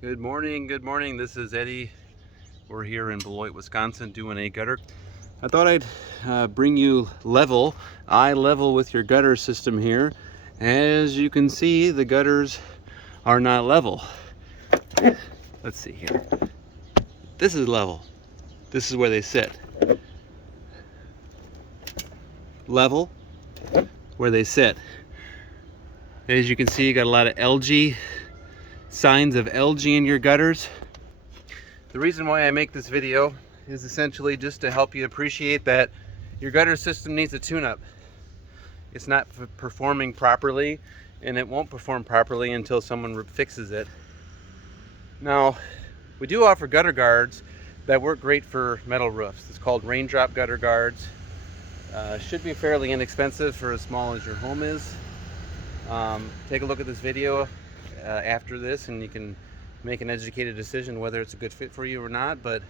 Good morning, good morning. This is Eddie. We're here in Beloit, Wisconsin doing a gutter. I thought I'd bring you eye level with your gutter system here. As you can see, the gutters are not level. Let's see here. This is level. This is where they sit. Level, where they sit. As you can see, you got a lot of algae, signs of algae in your gutters. The reason why I make this video is essentially just to help you appreciate that your gutter system needs a tune-up. It's not performing properly, and it won't perform properly until someone fixes it. Now, we do offer gutter guards that work great for metal roofs. It's called raindrop gutter guards. Should be fairly inexpensive for as small as your home is. Take a look at this video after this and you can make an educated decision whether it's a good fit for you or not. But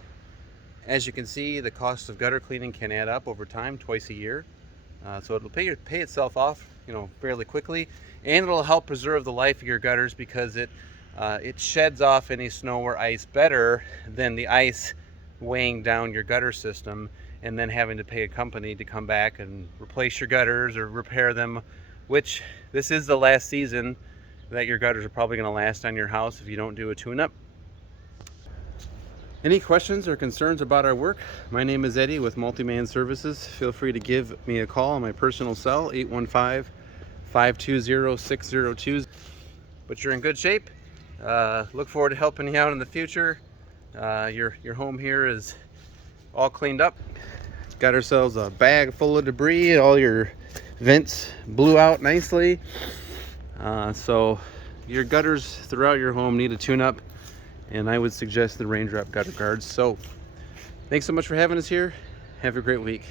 as you can see, the cost of gutter cleaning can add up over time, twice a year. So it'll pay itself off, fairly quickly, and it'll help preserve the life of your gutters because it sheds off any snow or ice better than the ice weighing down your gutter system and then having to pay a company to come back and replace your gutters or repair them, which this is the last season that your gutters are probably going to last on your house if you don't do a tune-up. Any questions or concerns about our work? My name is Eddie with Multi-Man Services. Feel free to give me a call on my personal cell, 815-520-602. But you're in good shape. Look forward to helping you out in the future. Your home here is all cleaned up. Got ourselves a bag full of debris. All your vents blew out nicely. So your gutters throughout your home need a tune-up, and I would suggest the raindrop gutter guards. So thanks so much for having us here. Have a great week.